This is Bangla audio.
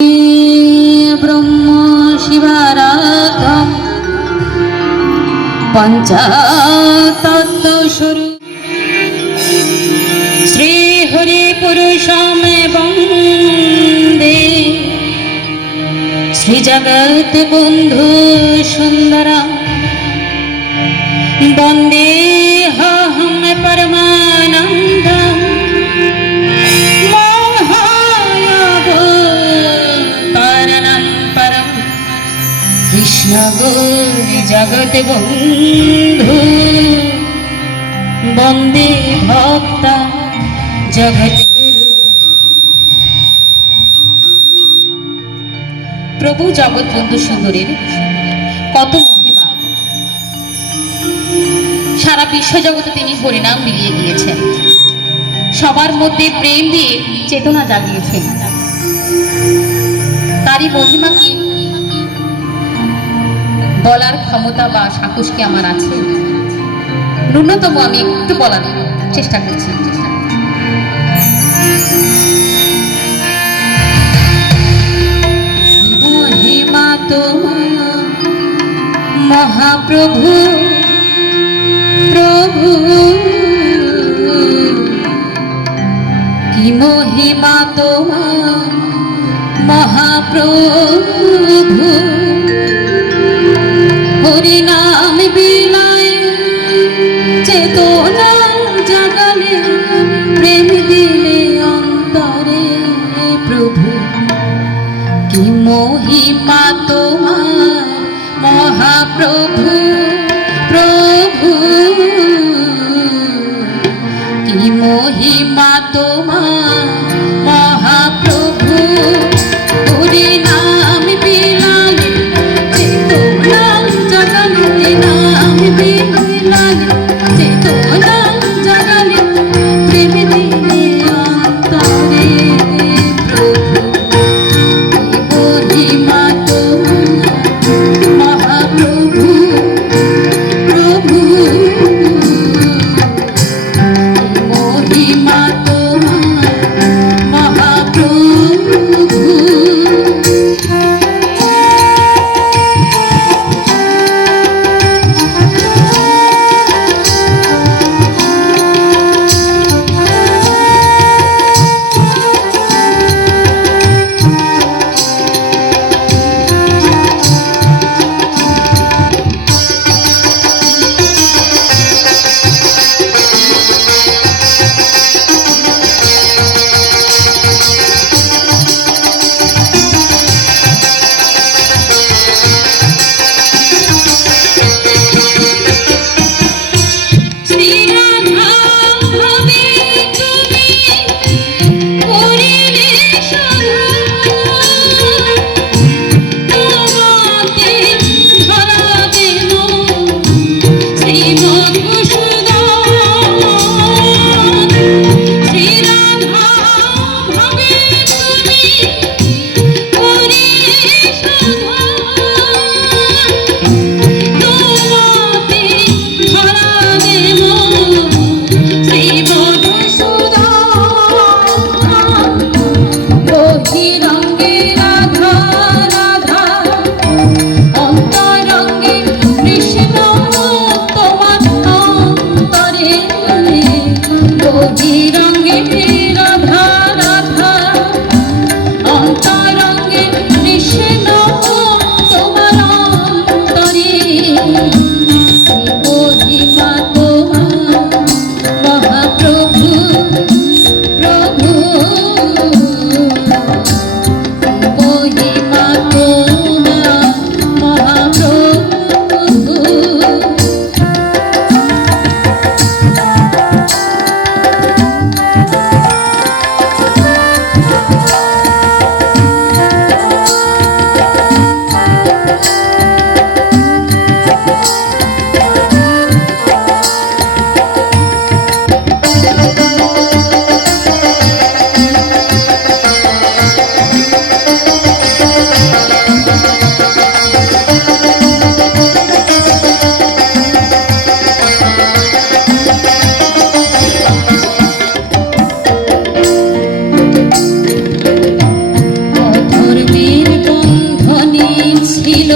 ब्रह्म शिवाराधम पंचतत्वस्वरूप श्री हरि पुरुषम वंदे श्री जगत बंधु सुंदरम वंदे हम परमानंदम कृष्ण गौरी जगत बंधु वंदे भक्ता जगत गुरु। प्रभु जगत बंधु सुंदरेर कत महिमा सारा विश्व जगते तिनि हरिनाम मिलिए दिएছেন सबार मध्य प्रेम दिए चेतना जागिয়েছেন तारी महिमा की বলার ক্ষমতা বা সাহস কি আমার আছে ন্যূনতম আমি একটু বলার চেষ্টা করছি মহিমা তোমার মহাপ্রভু প্রভু কি মহিমা তোমার মহাপ্রভু हरि नाम बिलाए चेतना जगले प्रेम दिले अंतरे प्रभु की महिमा तोमार महाप्रभु प्रभु की महिमा तोमार महाप्रभु हरि नाम बिलाए चेतना जगले नाम बिलाए चेतना जगले प्रेम दिले अंतरे प्रभु महिमा तोमार महाप्रभु प्रभु महिमा तोमार महाप्रभु। ছিল